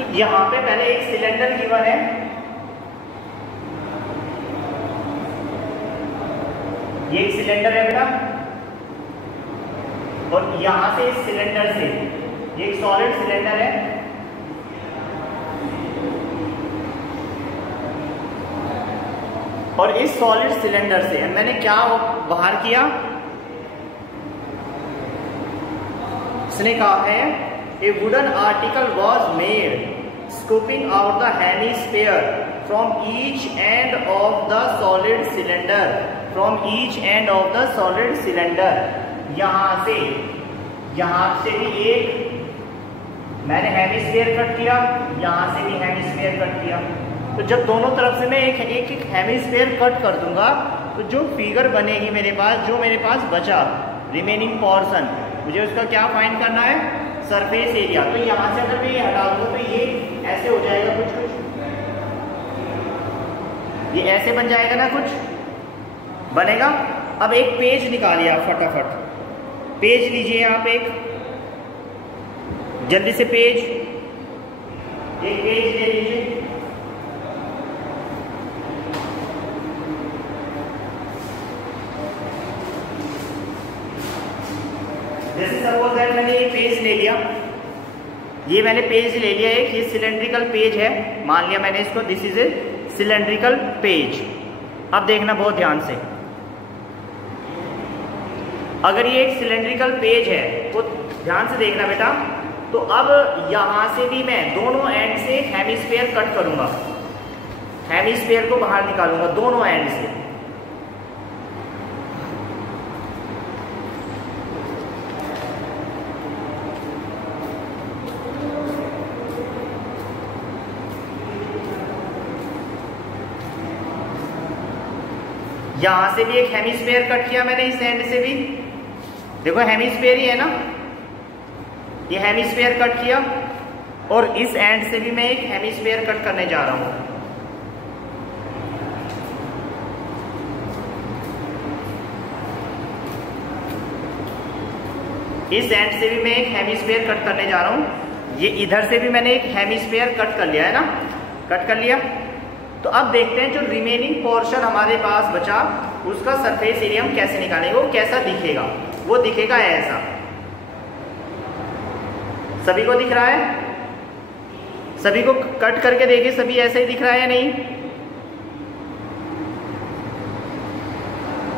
तो यहाँ पे पहले एक सिलेंडर गिवन है, ये एक सिलेंडर है बेटा, और यहां से इस सिलेंडर से, ये एक सॉलिड सिलेंडर है, और इस सॉलिड सिलेंडर से मैंने क्या बाहर किया, इसने कहा है ए wooden article was made scooping out the hemisphere from each end of the solid cylinder, from each end of the solid cylinder. यहां से भी एक मैंने हेमिस्फीयर कट किया, यहां से भी हेमिस्फीयर कट किया। तो जब दोनों तरफ से मैं एक एक हेमिस्फीयर कट कर दूंगा तो जो फिगर बनेगी मेरे पास, जो मेरे पास बचा रिमेनिंग पोर्शन, मुझे उसका क्या फाइंड करना है, सरफेस एरिया। तो यहां से अगर मैं ये हटा दूं तो ये ऐसे हो जाएगा, कुछ ये ऐसे बन जाएगा ना, कुछ बनेगा। अब एक पेज निकालिए आप फटाफट, पेज लीजिए आप, एक जल्दी से पेज, एक पेज ले लीजिए। जैसे सपोज दैट मैंने ये पेज ले लिया, ये मैंने पेज ले लिया, एक ये सिलेंड्रिकल पेज है, मान लिया मैंने इसको, this is a cylindrical page. अब देखना बहुत ध्यान से, अगर ये एक सिलेंड्रिकल पेज है तो ध्यान से देखना बेटा। तो अब यहां से भी मैं दोनों एंड से हेमिस्फीयर कट करूंगा, हेमिस्फीयर को बाहर निकालूंगा दोनों एंड से। यहां से भी एक हेमिस्फीयर कट किया मैंने, इस एंड से भी देखो हेमिस्फीयर ही है ना, ये हेमिस्फीयर कट किया, और इस एंड से भी मैं एक हेमिस्फीयर कट करने जा रहा हूं। इस एंड से भी मैं एक हेमिस्फीयर कट करने जा रहा हूं। ये इधर से भी मैंने एक हेमिस्फीयर कट कर लिया है ना, कट कर लिया। तो अब देखते हैं जो रिमेनिंग पोर्शन हमारे पास बचा उसका सरफेस एरिया हम कैसे निकालेंगे, वो कैसा दिखेगा, वो दिखेगा ऐसा। सभी को दिख रहा है, सभी को कट करके देखिए, सभी ऐसे ही दिख रहा है या नहीं,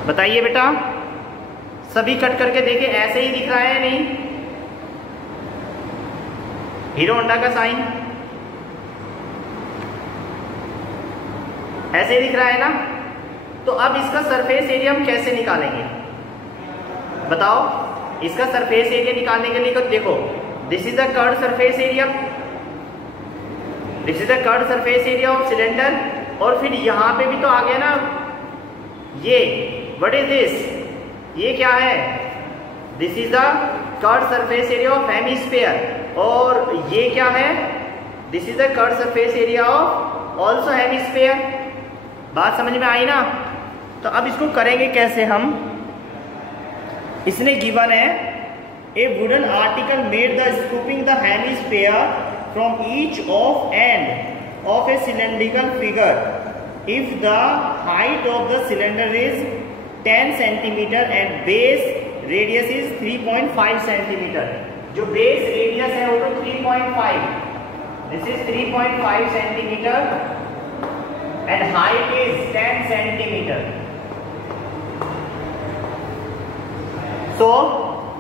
बताइए बेटा, सभी कट करके देखिए ऐसे ही दिख रहा है या नहीं, हीरो होंडा का साइन ऐसे ही दिख रहा है ना। तो अब इसका सरफेस एरिया हम कैसे निकालेंगे बताओ। इसका सरफेस एरिया निकालने के लिए देखो, this is the curved surface area, this is the curved surface area of cylinder, और फिर यहां पे भी तो आ गया ना ये, व्हाट इज दिस, ये क्या है, this is the curved surface area of hemisphere, और ये क्या है, this is the curved surface area of also hemisphere. बात समझ में आई ना। तो अब इसको करेंगे कैसे हम, इसने गिवन है ए wooden article made the scooping the hemisphere from each of end of A cylindrical figure if the height of the cylinder is 10 centimetre and base radius is 3.5 centimetre. जो बेस रेडियस है वो तो 3.5, this is 3.5 centimetre and height is 10 centimeter. So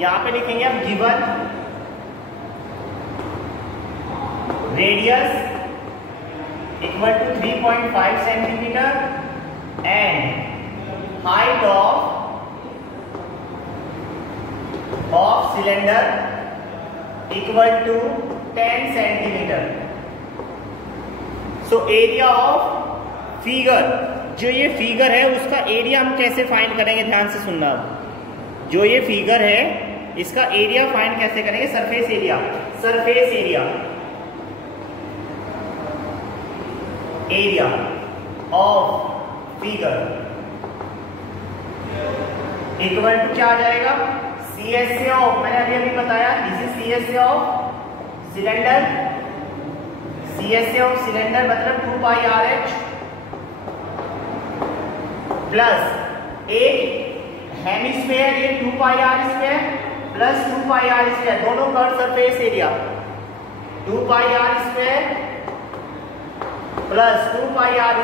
यहां पे लिखेंगे हम given radius equal to 3.5 centimeter and height of cylinder equal to 10 centimeter. So area of figure, जो ये फिगर है उसका एरिया हम कैसे फाइंड करेंगे, ध्यान से सुनना। जो ये फिगर है इसका एरिया फाइंड कैसे करेंगे, surface area, surface area, area of figure equal to क्या आ जाएगा, CSA ऑफ, मैंने अभी बताया, this is CSA of cylinder CSA of cylinder मतलब 2 पाई RH प्लस एक हेमिस्फीयर ये 2 pi R² plus 2 pi R², दोनों curve surface area 2 pi R² plus 2 pi R²,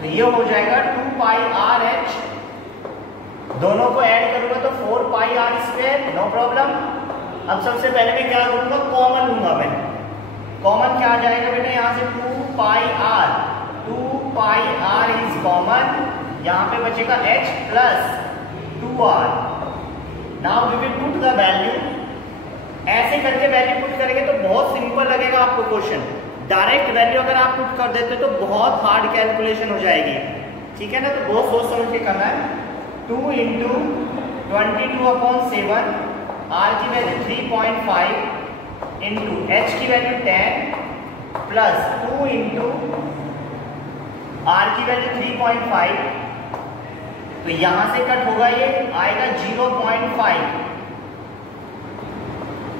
तो ये हो जाएगा 2 पाई RH, दोनों को ऐड करूंगा तो 4 पाई R², नो प्रॉब्लम। अब सबसे पहले मैं क्या करूंगा, कॉमन लूंगा मैं। कॉमन क्या आ जाएगा बेटा, यहाँ से 2 पाई R इज कॉमन, यहाँ पे बचेगा H plus 2R। Now we will put the value, ऐसे करके वैल्यू पुट करेंगे तो बहुत सिंपल लगेगा आपको क्वेश्चन। डायरेक्ट वैल्यू अगर आप पुट कर देते तो बहुत हार्ड कैलकुलेशन हो जाएगी, ठीक है ना, तो बहुत सोच समझ के करना है। 2 इंटू 22/7, R की वैल्यू 3.5 इंटू H की वैल्यू 10 प्लस 2 इंटू R की वैल्यू 3.5, तो यहां से कट होगा, ये आएगा 0.5,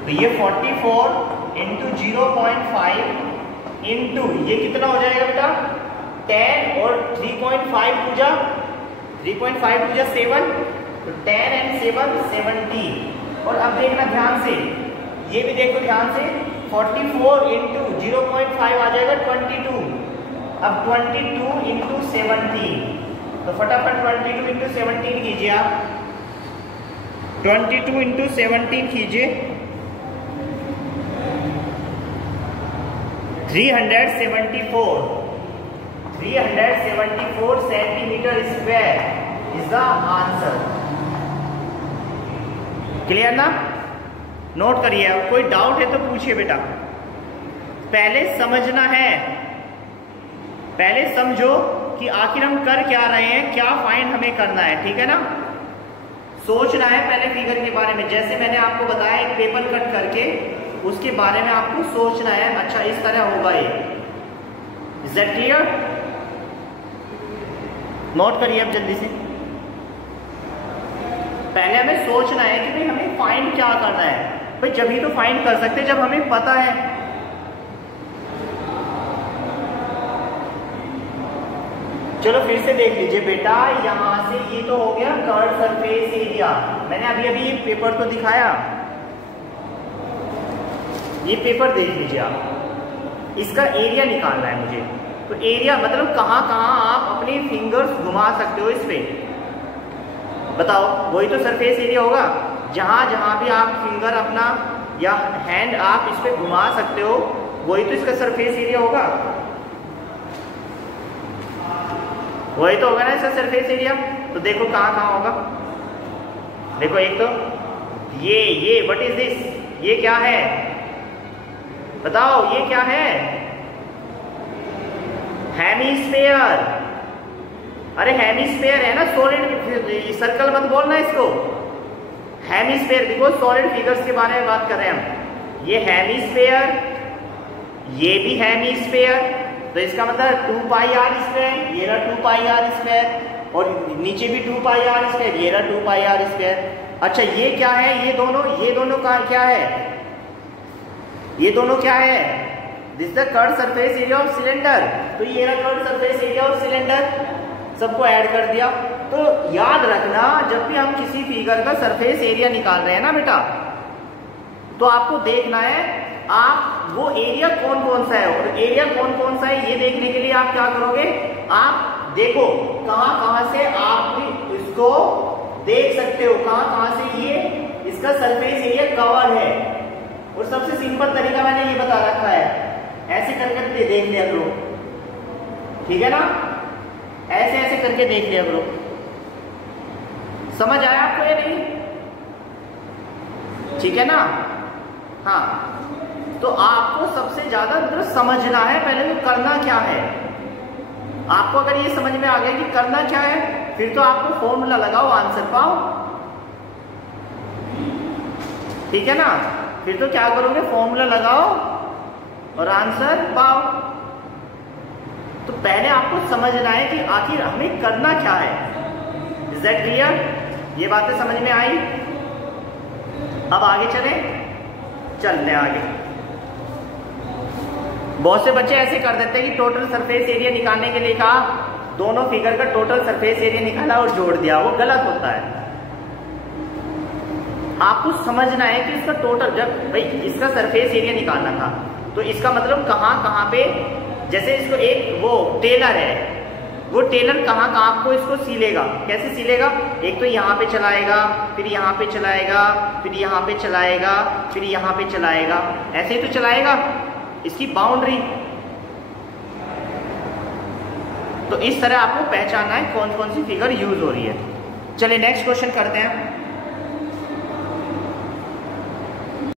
तो ये 44 इंटू 0.5 इंटू ये कितना हो जाएगा बेटा 10 और 3.5 पूजा 7, तो 10 एंड 7 17। और अब देखना ध्यान से, ये भी देखो ध्यान से, 44 इंटू 0.5 आ जाएगा 22, अब 22 इंटू 17, तो फटाफट 22 इंटू 17 कीजिए आप, 22 इंटू 17 कीजिए, 374 centimetre square is the answer. Clear ना, नोट करिए। कोई डाउट है तो पूछिए बेटा, पहले समझना है, पहले समझो कि आखिर हम कर क्या रहे हैं, क्या फाइंड हमें करना है, ठीक है ना। सोचना है पहले फिगर के बारे में, जैसे मैंने आपको बताया एक पेपर कट करके उसके बारे में आपको सोचना है, अच्छा इस तरह होगा ये। Is that clear? नोट करिए अब जल्दी से। पहले हमें सोचना है कि भाई हमें फाइंड क्या करना है, भाई जब ही तो फाइंड कर सकते हैं जब हमें पता है। चलो फिर से देख लीजिए बेटा, यहां से ये तो हो गया कर्व सरफेस एरिया, मैंने अभी अभी पेपर तो दिखाया, ये पेपर देख लीजिए आप, इसका एरिया निकालना है मुझे। तो एरिया मतलब कहां कहां आप अपनी फिंगर्स घुमा सकते हो इस पे, बताओ, वही तो सरफेस एरिया होगा। जहां जहां भी आप फिंगर अपना या हैंड आप इस पे घुमा सकते हो, वही तो इसका सरफेस एरिया होगा, वही तो होगा ना इसका सरफेस एरिया। तो देखो कहां कहां होगा, देखो एक तो ये व्हाट इज दिस, ये क्या है बताओ, ये क्या है, हेमिस्फीयर। अरे हेमिस्फीयर है ना, सॉलिड सर्कल मत बोलना इसको, हेमिस्फीयर, बिकॉज सॉलिड फिगर्स के बारे में बात कर रहे हैं हम। ये हेमिस्फीयर, ये भी हेमिस्फीयर, तो इसका मतलब 2 पाई R², ये रहा 2 पाई R², और नीचे भी 2 पाई R², ये रहा 2 पाई R²। अच्छा ये क्या है, ये दोनों का क्या है, ये दोनों क्या है, this the curve surface area of cylinder, तो ये रहा curve surface area of cylinder, सबको ऐड कर दिया। तो याद रखना जब भी हम किसी फिगर का सरफेस एरिया निकाल रहे हैं ना बेटा, तो आपको देखना है आप वो एरिया कौन कौन सा है, और एरिया कौन कौन सा है ये देखने के लिए आप क्या करोगे, आप देखो कहां कहां से आप इसको देख सकते हो, कहां कहां से ये इसका सरफेस एरिया कवर है। और सबसे सिंपल तरीका मैंने ये बता रखा है, ऐसे करके देख लिया करो, ठीक है ना, ऐसे ऐसे करके देख लिया करो। समझ आया आपको या नहीं? ठीक है ना। हाँ, तो आपको सबसे ज्यादा समझना है पहले तो करना क्या है। आपको अगर ये समझ में आ गया कि करना क्या है, फिर तो आपको फॉर्मूला लगाओ, आंसर पाओ, ठीक है ना। फिर तो क्या करोगे, फॉर्मूला लगाओ और आंसर पाओ। तो पहले आपको समझना है कि आखिर हमें करना क्या है। Is that clear? ये बातें समझ में आई? अब आगे चले, चलते हैं आगे। बहुत से बच्चे ऐसे कर देते हैं कि टोटल सरफेस एरिया निकालने के लिए कहा, दोनों फिगर का टोटल सरफेस एरिया निकाला और जोड़ दिया, वो गलत होता है। आपको समझना है कि इसका टोटल, जब भाई इसका सरफेस एरिया निकालना था तो इसका मतलब कहाँ कहाँ पे, जैसे इसको एक वो टेलर है, वो टेलर कहाँ कहाँ को इसको सीलेगा, कैसे सीलेगा, एक तो यहाँ पे चलाएगा, फिर यहाँ पे चलाएगा, फिर यहाँ पे चलाएगा, फिर यहाँ पे चलाएगा, ऐसे ही तो चलाएगा इसकी बाउंड्री। तो इस तरह आपको पहचानना है कौन कौन सी फिगर यूज हो रही है। चलिए नेक्स्ट क्वेश्चन करते हैं।